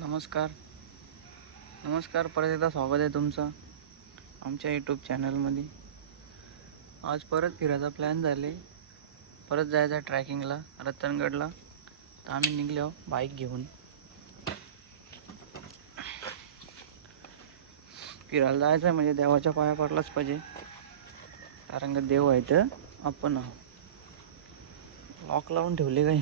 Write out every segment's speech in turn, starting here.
नमस्कार नमस्कार, परत एकदा स्वागत आहे तुमचं आमच्या यूट्यूब चॅनलमध्ये. आज परत फिरायचा प्लॅन झाले, परत जायचा ट्रॅकिंगला रतनगडला. तर आम्ही निघलो बाईक घेऊन. फिरायला जायचं आहे म्हणजे देवाच्या पाया पडलाच पाहिजे, कारण का देव आहे तर आपण लॉक लावून ठेवले काय.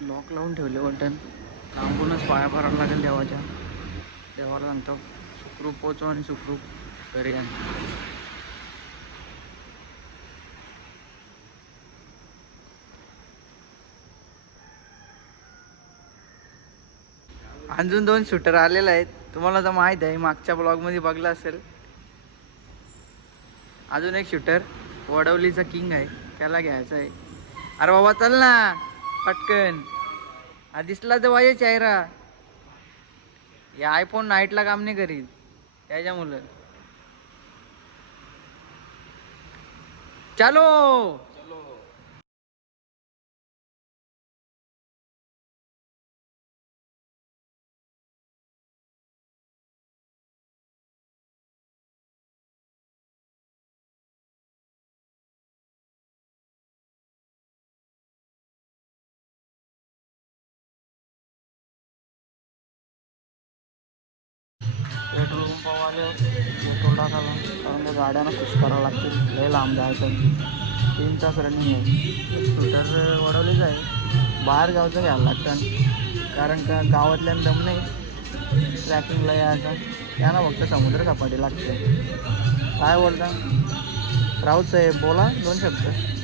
लॉक लावून ठेवले बटन, लांबूनच पाया पडायला लागेल देवाच्या. देवाला सांगतो सुखरूप पोचो आणि सुखरूप घरी आण. अजून 2 शूटर आलेले आहेत, तुम्हाला तर माहीत आहे, मागच्या ब्लॉगमध्ये बघला असेल. अजून एक शूटर वडवलीचा किंग आहे, त्याला घ्यायचा आहे. अरे बाबा चल ना पटकन, हा दिसला तर पाहिजे चेहरा. या आयफोन नाईटला काम नाही करीत त्याच्यामुळं. चलो पेट्रोल पंप आले, पेट्रोल टाकायला, कारण त्या गाड्यांना खुश करावं लागतील. लय लांब जायचं, 3 तास रनिंग आहे. स्कूटर वडवलीच आहे, बाहेर गावचं घ्यायला लागतं, कारण का गावातल्यानं दम नाही ट्रॅकिंगला यायचा. त्यांना फक्त समुद्र सपाटी लागते. काय बोलता राऊत साहेब, बोला 2 शब्द.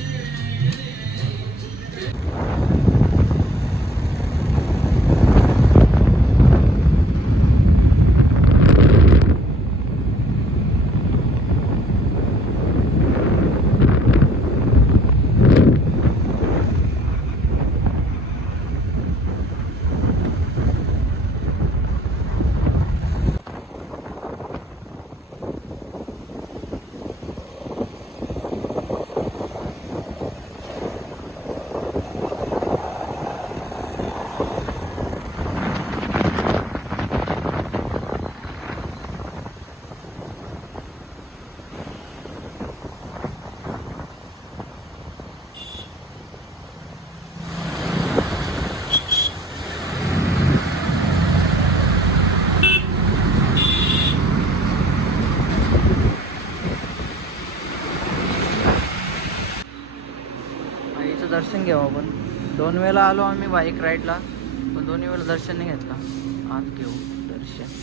दर्शन घेऊ आपण. 2 वेळा आलो आम्ही बाईक राईडला, पण 2 वेळा दर्शन नाही घेतला. आज घेऊ दर्शन.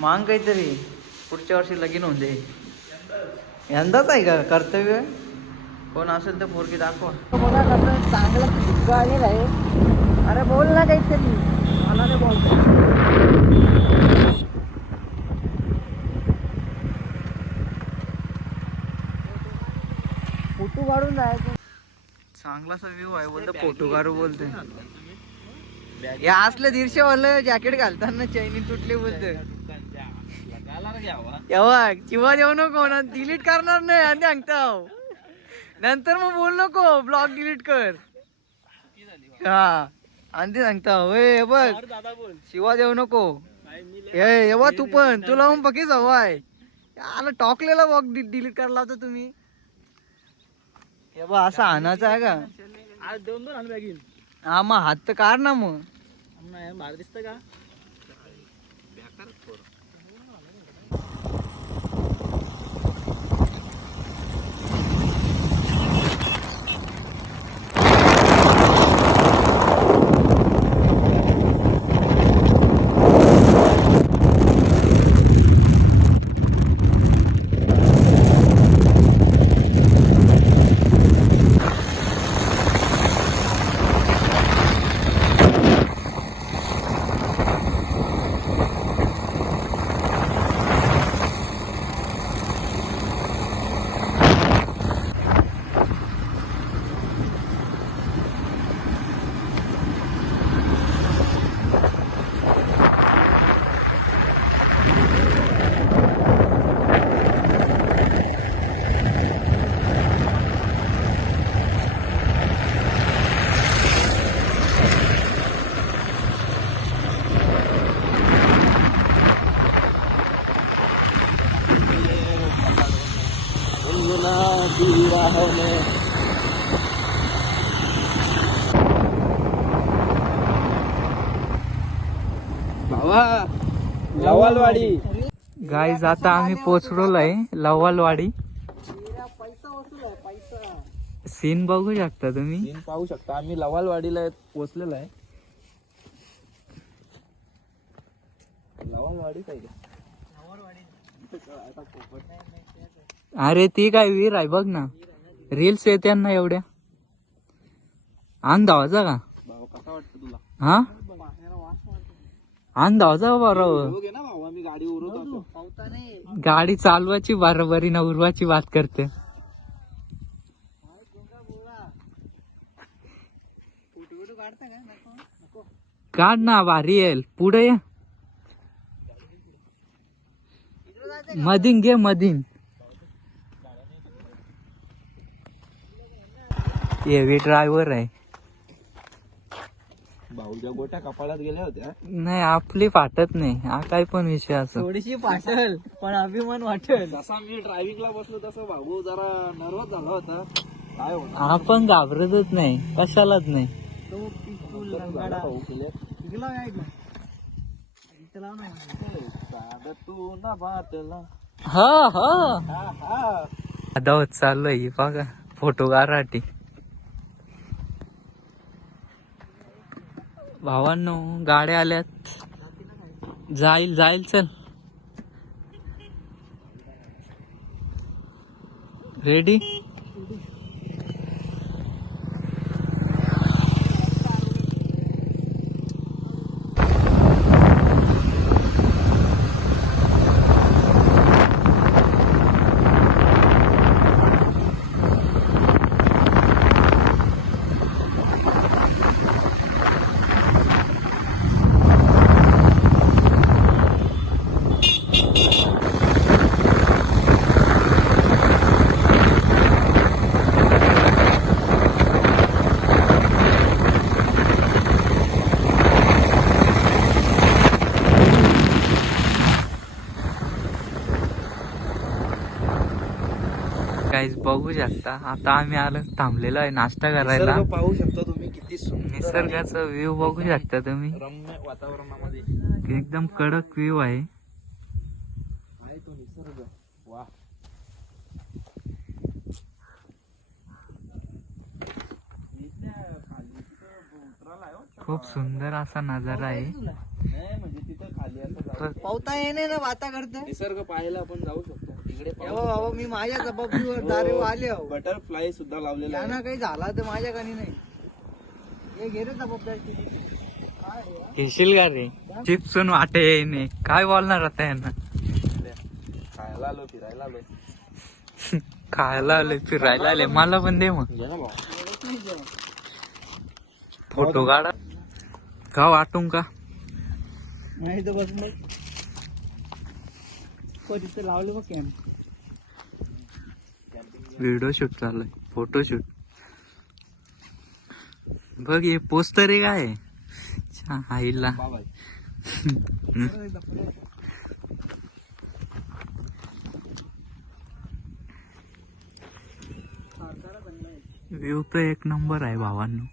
मांग काहीतरी, पुढच्या वर्षी लगीन होऊन दे. यंदाच आहे का कर्तव्य? कोण असेल तर पोरगी दाखवा. बघा कसं चांगलं आलेलं आहे. अरे बोल ना काहीतरी, मला नाही बोलतो. फोटो काढून जायचं. चांगलासा व्ह्यू आहे बोलतो, फोटो काढू बोलते. या असलं 150 वालं जॅकेट घालताना चैनी तुटली बोलते. तेव्हा किंवा देऊ नको ना, डिलीट करणार नाही आणि सांगतो नंतर मग बोल नको ब्लॉग डिलीट कर. हा आणि ते सांगता होय बघ, शिवा देऊ नको. हे बघ तू पण, तुला मग बघीच हवाय आला टॉकलेला ब्लॉग डिलीट करला होता तुम्ही. हे बघ असं आणायचं आहे का? आज 2 आणलं बॅगीन. हा मग हात तर काढ ना मग. भारी दिसतं का? लवालवाडी. गाईज आता आम्ही पोचलोय लवालवाडी. सीन बघू शकता तुम्ही. सीन पाहू शकता. आम्ही लवालवाडीला पोहोचलेलो आहे. लवालवाडी काय अरे ती काय विहीर आहे बघ ना. रील्स येते ना एवढ्या. अंग धावायचा का कसा वाटतं तुला? हा अंग धावायचा बरोबर. घे ना भाऊ, आम्ही गाडी उरवतो. गाडी चालवायची बरोबरी ना उरवाची बात करते. काढ ना भारी येईल. पुढे ये. मधीन घे मधीन. हेवी ड्रायव्हर आहे. भाऊच्या गोट्या कपाळात गेल्या होत्या. नाही आपली फाटत नाही. हा काय पण विषय असो. थोडीशी फाटल पण अभिमान वाटेल. जसा मी ड्रायव्हिंगला बसलो तसं भाऊ जरा नर्वस झाला होता. काय होणार आपण घाबरतच नाही कशालाच नाही. तो पिस्तूल लंगडा भाऊ केले. इकला काय इकला? इथं लाव ना. साधं तू ना बातला. हा हा हा हा. दावत चाललोय बघा फोटोग्राफी. भावांनो गाड्या आल्यात. जाईल जाईल चल. रेडी. गाईज बघू शकता आता आम्ही आलो थांबलेलो आहे नाश्ता करायला. निसर्ग पाहू शकता तुम्ही किती सुंदर निसर्गाचा व्ह्यू बघू शकता तुम्ही. रम्य वातावरणामध्ये एकदम कडक व्ह्यू आहे. आहे तो निसर्ग. वा. खूप सुंदर असा नजारा आहे. म्हणजे तिथं खाली असं पावता येणे ना वाता करते. निसर्ग पाहायला आपण जाऊ शकतो. तिकडे बाबा मी माझ्या जबाबदारीवर दारे आले हो. बटरफ्लाय सुद्धा लावलेला आहे. त्यांना काही झाला तर माझ्याकडे नाही. हे घे रे जबाबदारी. घेशील का रे. चिप्सून वाटे येईने काय बोलणार आता यांना. खायला आलो, फिरायला आलोय. खायला आले फिरायला आले. मला पण दे मग घे ना भाऊ. फोटो काढा. का वाटून का नाही तर बस मग तिथे लावलं बघ कॅम्प. व्हिडिओ शूट चालूय. फोटो शूट बघ. हे पोस्टर आहे काय आईला. बाबा व्ह्यू तर एक नंबर आहे भावांनो.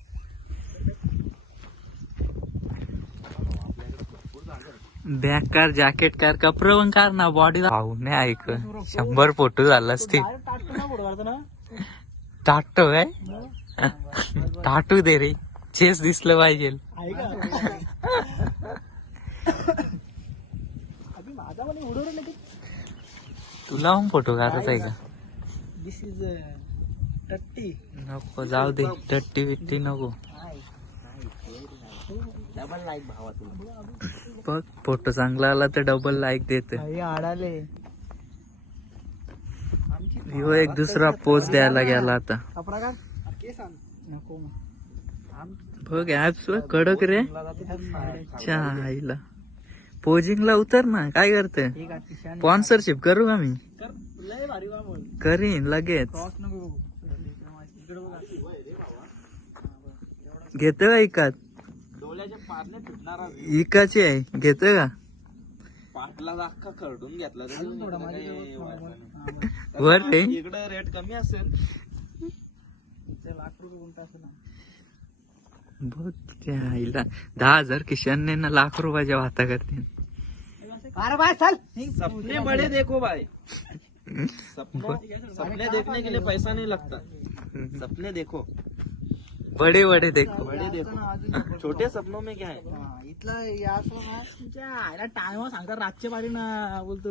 बॅग कार जॅकेट कार कपडे पण कार ना बॉडी. भाऊ नाही ऐक 100 फोटो झाला असते. टाटो काय टाटू दे रे. चेस दिसलं पाहिजे. तुला पण फोटो काढायचा आहे का. दिस इज टट्टी. नको जाऊ दे. टट्टी बिट्टी नको. डबल लाईक भावा तुला. बघ फोटो चांगला आला तर डबल लाईक देते. आडाले ह्यो एक दुसरा पोज द्यायला गेला आता. नको बघ ऍप्स कडक रे. आईला पोजिंगला उतर ना. काय करते. स्पॉन्सरशिप करू का मी. लय भारी करीन लगेच. क्रॉस नको घेतो का इकात. डोळ्याचे पारणे तुटणारा इकाची आहे घेतो का. आपला अख्खा खरडून घेतला तरी अजून थोडा इकडं माझ्या काही जवळ व्हायचं थोडा नाही. बरं. वर रे. इकडं रेट कमी असेल. इथे ₹1,00,000 गुंठा असं ना. बहुत त्या आईला 10,000 किशाने ना लाख रुपयाच्या वाता करते. अरे बाय चल सपने बड़े देखो भाई. सपने देखने के लिए पैसा नहीं लगता. सपने देखो. बडे बडे देखो. बड़े देखो. छोटे सपनों में क्या है. इथला याचं ना तुमच्या आईला टाइम सांगतात रातच्या बारी ना बोलतो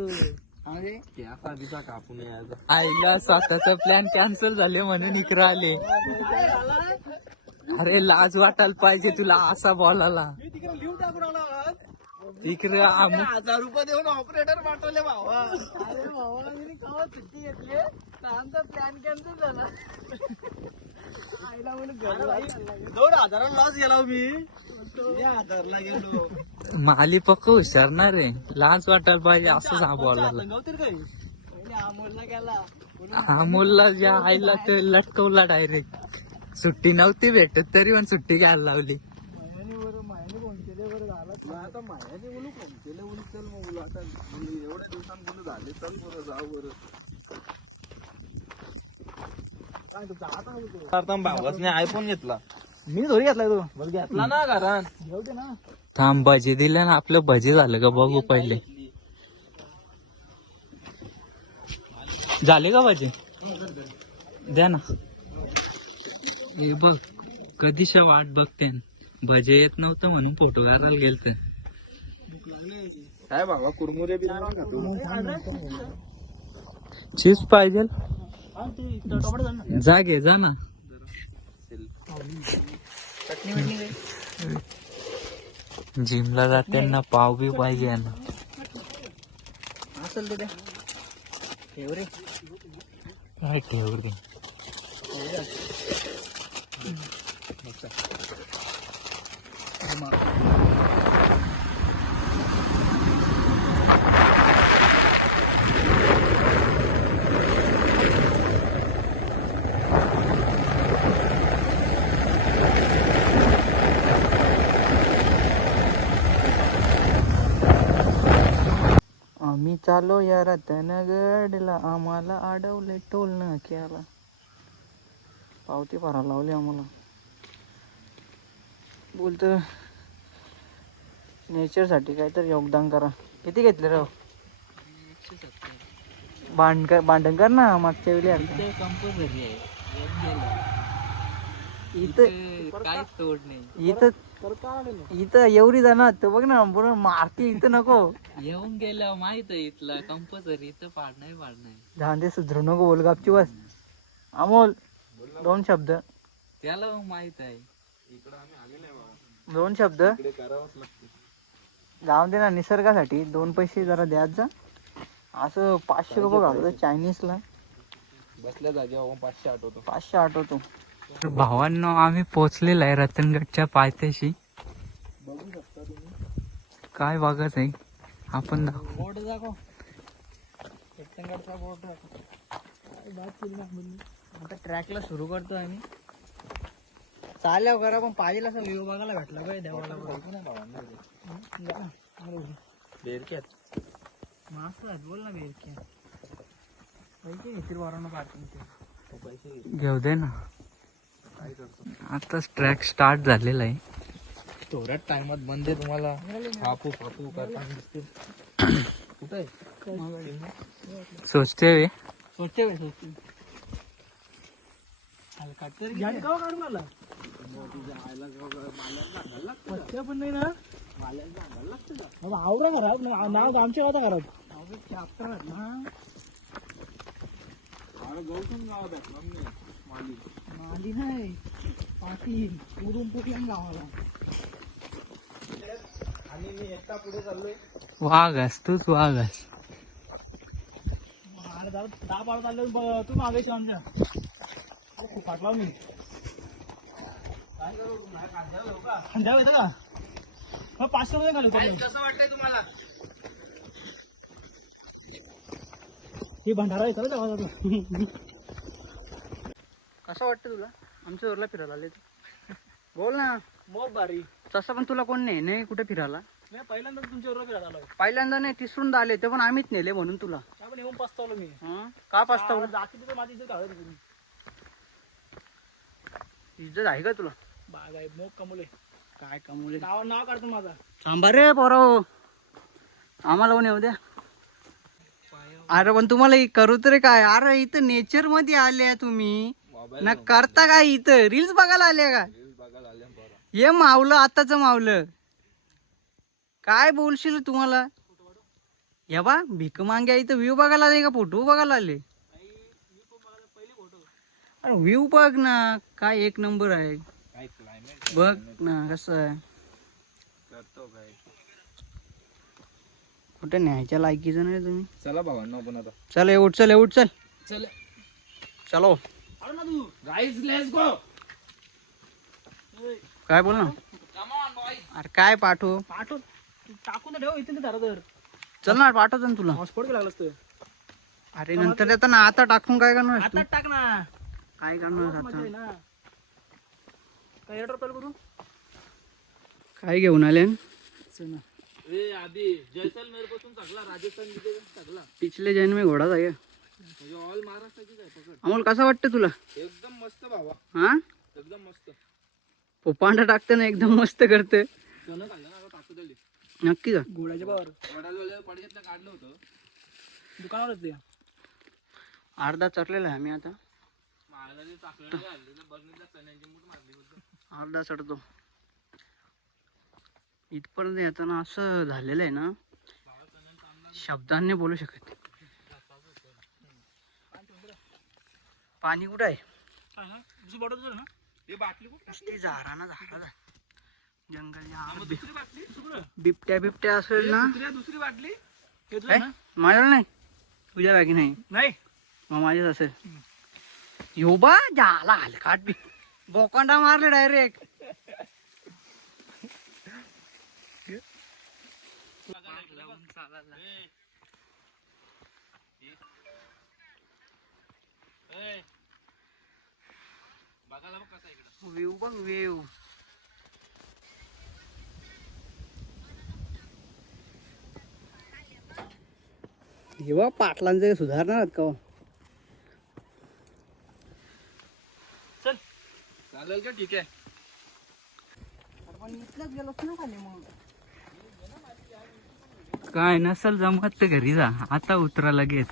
म्हणजे त्याचा बिसा कापून यायचा. आईला स्वतःचा प्लॅन कॅन्सल झाले म्हणून इकडे आले. अरे लाज वाटायला पाहिजे तुला असा बोलायला. मी तिकडे लिहून टाकून आला तिकडे 1,000 रुपये देऊन ऑपरेटर पाठवले भावा. अरे भावा मी कवा सुट्टी घेतली आमचा प्लॅन कॅन्सल झाला आईला म्हणून 2,000 लॉस गेला हो मी. 1,000 गेलो. माली पक्क हुशारणार रे. लाज वाटायला पाहिजे असं बोलायला. नव्हतं काही. पहिले अमोलला गेला अमोलला ज्या आईला ते लटकवला डायरेक्ट. सुट्टी नव्हती भेटत तरी पण सुट्टी घ्यायला लावली. मायाने फोन केले बरं झाला तुला आता मायाने बोलू फोन केले बोलू चल मग बोलू आता बोलू एवढ्या दिवसांनी बोलू झाले चल बरं जाऊ बरं. काय तू जाता होतो आता भावासने आयफोन घेतला. मी थोडी घेतलाय तू बरं घेतला ना घरात. घेऊ दे ना थांब भजी दिले ना आपलं भजी झालं का बघू पहिले. झाले का भजी द्या ना. हे बघ कधीच्या वाट बघते. भजे येत नव्हतं म्हणून फोटो काढायला गेलत. काय भावा कुरमुरे बी खातो. चीज पाहिजे टोमॅटो झालं ना जा घे जा ना. चटणी बिटणी काही जिमला जाताना पाव बी पाहिजे ना. असेल ते द्या ठेव रे काय ठेव रे. आम्ही चालो या रतनगडला आम्हाला अडवले टोल न केला. पावती भरायला लावली आम्हाला. बोलत नेचरसाठी काहीतरी योगदान करा. किती घेतले राव. भांडण कर ना मागच्या वेळी. कंपल्सरी आहे. इथं काय तोड नाही. इथं एवढी जाणार तर बघ ना बरोबर मारती. इथं नको येऊन गेलं माहित आहे इथलं कंपल्सरी. इथं पाडणार जाऊन दे सुधरू नको बोल गापची बस. अमोल 2 शब्द. त्याला माहित आहे. 2 शब्द जाऊन दे ना. निसर्गासाठी 2 पैसे जरा द्यात जा. असं 500 रुपये घालतो चायनीजला. बसल्या जागेवर 500 आठवतो. 500 आठवतो. भावांनो आम्ही पोहोचलेलो आहे रतनगडच्या पायथ्याशी. काय बघत आहे आपण. बोर्ड दाखव. रतनगडचा बोर्ड दाखव. आता ट्रॅकला सुरू करतो आम्ही. चालल्यावर करा पण पाहिजे असं व्ह्यू बघायला भेटला पाहिजे देवाला. बेरक्यात मास्क बोल ना बेरक्या पैसे घेतील वरांना पार्किंगचे. घेऊ दे ना. आता ट्रॅक स्टार्ट झालेला आहे. थोड्याच टाइमात बंद आहे तुम्हाला. फापू करताना दिसतील. कुठे सोचते वे. सोचते हलका तरी काढून मला पण नाही ना. आवरा खराब नाव आमच्या गावात खराब. माली नाही पाटील उडून पुटल्या गावाला. आणि मी एकटा पुढे चाललोय. वाघास तूच वाघास. 10 बाळ चाललो तू मागे आमच्या फाटला मी. काय करू खांद्यावर येतं का. 500 रुपये घालू. कसं वाटतंय तुम्हाला. ही भंडारा येतं ना. कसं वाटतं तुला आमच्या घरला फिरायला आले. बोल ना. मोब बारी. तसं पण तुला कोण नाही कुठे फिरायला. पहिल्यांदा तुमच्या बरोबर आलो. पहिल्यांदा नाही, तिसरूनदा आले ते पण आम्हीच नेले म्हणून तुला. आपण येऊन पस्तावलो मी. हं? का पाचतावलं? जाती तिथं माझी इज्जत घालत होती. इज्जत आहे का तुला? बाय मोग कमवले. काय कमवले? नाव काढतो माझा. थांबा रे पोराओ, आम्हाला पण येऊ द्या. अरे पण तुम्हाला करू तरी काय? अरे इथं नेचर मध्ये आले तुम्ही ना, करता काय इथं? रील्स बघायला आले का? हे मावलं आताच मावलं. काय बोलशील तुम्हाला? हे बा भीक मांग्या इथं व्ह्यू बघायला आले का फोटो बघायला आले? अरे व्ह्यू बघ ना, काय एक नंबर आहे. बघ ना कसं आहे. कुठे न्यायच्या लायकीचं नाही तुम्ही. चला भावांनो आपण आता. चल एवढ चल एवढ चल चल चलो. अरे ना तू गाईज लेट्स गो. काय बोल ना. अरे काय पाठव पाठव तू टाकून ठेव इथे धर. चल ना, पाठवतो ना तुला. हॉटस्पॉट लागला असतं. अरे नंतर येतं ना, आता टाकून काय करणार आहेस तू? आता टाक ना. काय करणार मजा आहे आता? ना. काय एअरड्रॉप चालू करू? काय घेऊन आले? चल ना. ए आधी जैसलमेर पासून टाकला, राजस्थान मध्ये टाकला. पिछले जैन में घोडा आहे. म्हणजे ऑल महाराष्ट्राची काय पकड. अमोल कसा वाटतं तुला? एकदम मस्त भावा. हा एकदम मस्त. पोपांडा टाकतं एकदम मस्त करते. जण काढलं ना, आता टाकू दिली. नक्की का? घोड्याच्या पावर वडाला पडग्यातलं काढलं होतं दुकानावरच. ते अर्धा चढलेला आहे आम्ही आता. मायला जे टाकलं बरणीतल्या चण्याची मूठ मारली होती. अर्धा चढतो. इथपर्यंत येताना असं झालेलं आहे ना, शब्दांनी बोलू शकत. पाणी कुठं आहे? काय ना दुसरी बॉटल होती ना, हे बाटली कुठे ती झाडाना झाड जंगल दुसरी बाटली सुकडं बिबट्या बिबट्या असेल ना. दुसरी बाटली हे तुझं काय? ना? माझ्याला नाही, तुझ्या बॅगी नाही, नाही मग माझ्याच असेल. यो बा झाला हलकाट बी बोकांडा मारले डायरेक्ट. बघायला बघ कसा इकडं व्ह्यू बघ व्ह्यू. जेव्हा पाटलांचे सुधारणार आहेत का? चल चालेल का? ठीक आहे. आपण इथलंच गेलोच ना खाली. मग काय नसल जमत तर घरी जा, आता उतरा लगेच.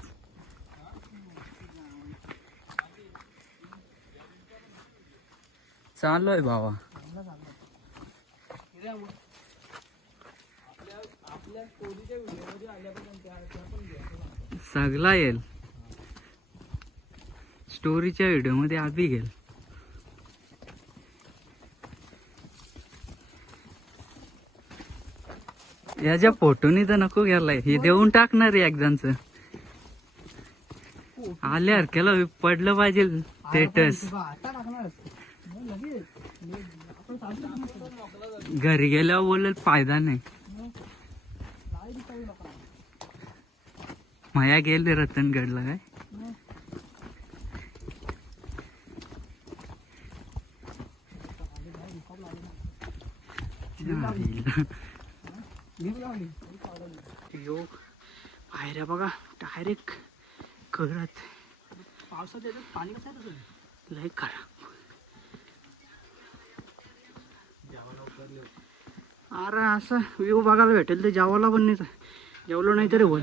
चालू आहे बाबा. सगळा येईल स्टोरीच्या व्हिडिओ मध्ये आधी गेल. याच्या फोटोनी तर नको गेलाय, हे देऊन टाकणार आहे एकदाच. आल्यावर केला पडलं पाहिजे स्टेटस. घरी गेल्यावर बोलेल फायदा नाही. माया गेले रतनगडला काय. यो पायऱ्या बघा डायरेक्ट करत. पावसात याच्यात पाणी कसं आहे तसं लय खराब. अरे असं व्ह्यू बघायला भेटेल तर जेवायला पण नाही, जेवलो नाही तरी बोल.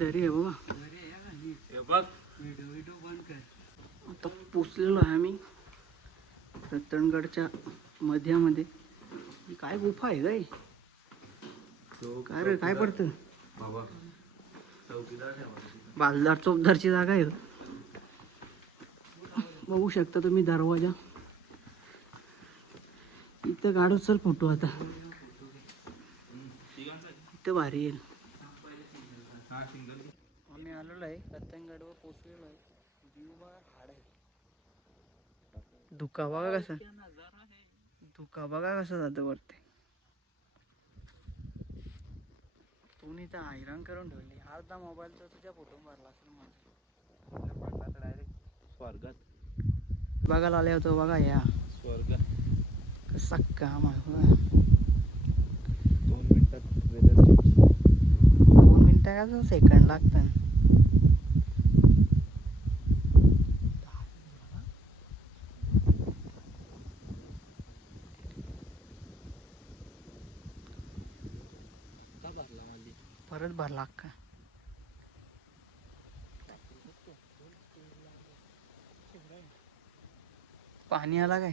दरी आहे बाबा. आता पोचलेलो आहे आम्ही रतनगडच्या मध्यामध्ये. ही काय गुफा आहे काय? काय रे काय पडतं? बालदार चौकदारची जागा आहे. बघू शकता तुम्ही दरवाजा. इथं काढू चल फोटो आता. इथं भारी येईल. आम्ही आलेलो आहे रतनगडवर पोचलेलो आहे. धुका बघा कसा, धुका बघा कसा जातो वरती. तुम्ही तर हैराण करून ठेवली. अर्धा मोबाईलचा तुझ्या फोटो भरला असेल माझा. डायरेक्ट स्वर्गात. बघायला आले होतो बघा या स्वर्ग. कसा काम आहे बघा. 2 मिनिटात व्यवस्थित. 2 मिनिटाचा सेकंड लागतं. परत भरला का पाणी आला काय?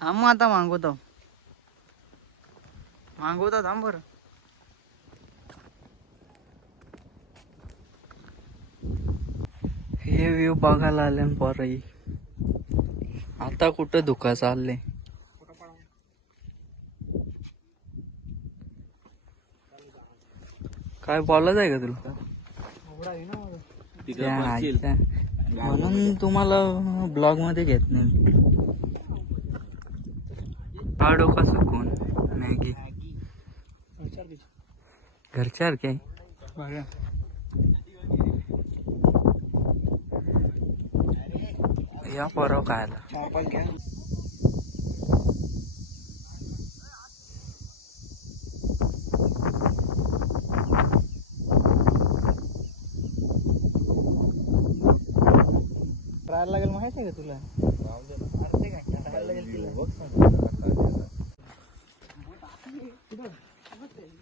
थांब आता मागवतो थांब बरं. हे व्ह्यू बघायला आले पोरही. आता कुठं धुका चालले. काय बोलायचं आहे का तुला? तिकडे पडशील. म्हणून तुम्हाला ब्लॉग मध्ये घेत नाही. हा डोका सुकून मॅगी घरच्या काय या परव खायला. राहायला लागेल माहिती आहे का तुला? अर्धे घंटा राहायला लागेल तुला.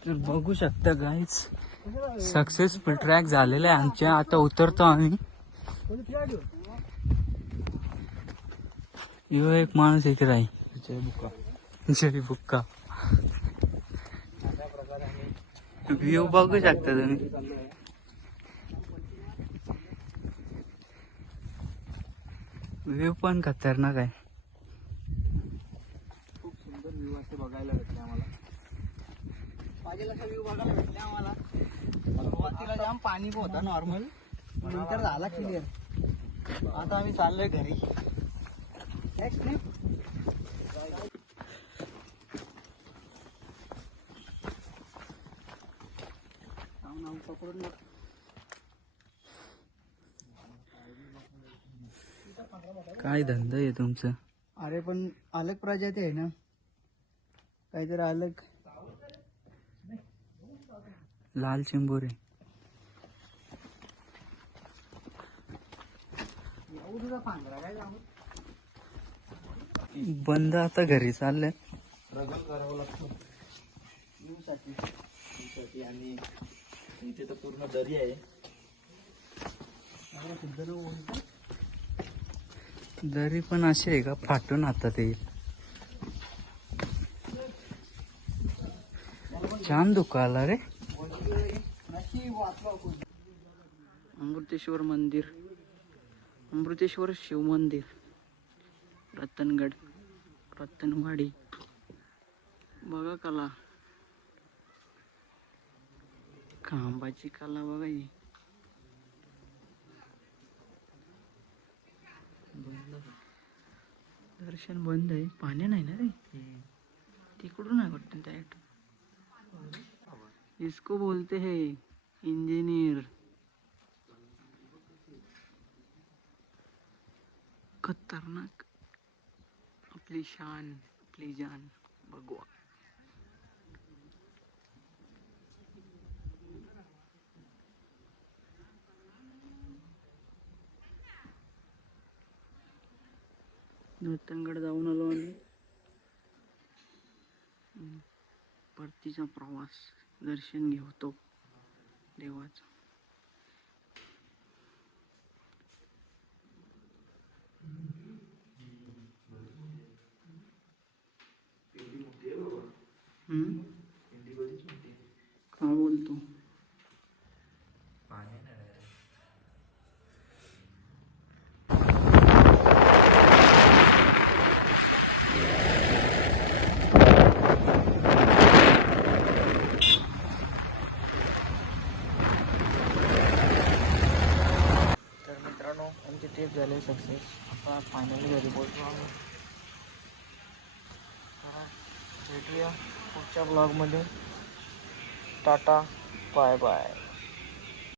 तर बघू शकता गाईज सक्सेसफुल ट्रॅक झालेला आहे आमच्या. आता उतरतो आम्ही. यो एक माणूस इकडे आहे. जय बुक्का. व्ह्यू बघू शकता तुम्ही. व्ह्यू पण खतरनाक आहे. खूप सुंदर व्ह्यू असे बघायला भेटले आम्हाला. पाहिजेल असा व्ह्यू बघायला भेटले आम्हाला. सुरुवातीला जाम पाणी होता नॉर्मल, नंतर झाला क्लिअर. आता आम्ही चाललोय घरी. नेक्स्ट ट्रिप पकडून. काय धंदा आहे तुमचं? अरे पण अलग प्रजाती आहे ना, काहीतरी अलग. लाल चिंबोरे बंद. आता घरी चाललंय. स्ट्रगल करावं लागतं साठी. आणि इथे तर पूर्ण दरी आहे. दरी पण अशी आहे का फाटून आता ते छान दुखाला रे. अमृतेश्वर मंदिर, अमृतेश्वर शिव मंदिर, रतनगड, रतनवाडी. बघा कला, खांबाची कला बघा ही. दर्शन बंद आहे. पाणी नाही ना रे तिकडून आहे वाटतं. डायरेक्ट इसको बोलते हैं इंजीनियर. खतरनाक. आपली शान, आपली जान भगवा. रतनगड जाऊन आलो आम्ही. परतीचा प्रवास, दर्शन घेतो देवाचं. काय बोलतो? ट्रिप झाली सक्सेस. आता फायनली घरी पोहोचलो आम्ही. भेटूया पुढच्या ब्लॉगमध्ये. Tata bye bye.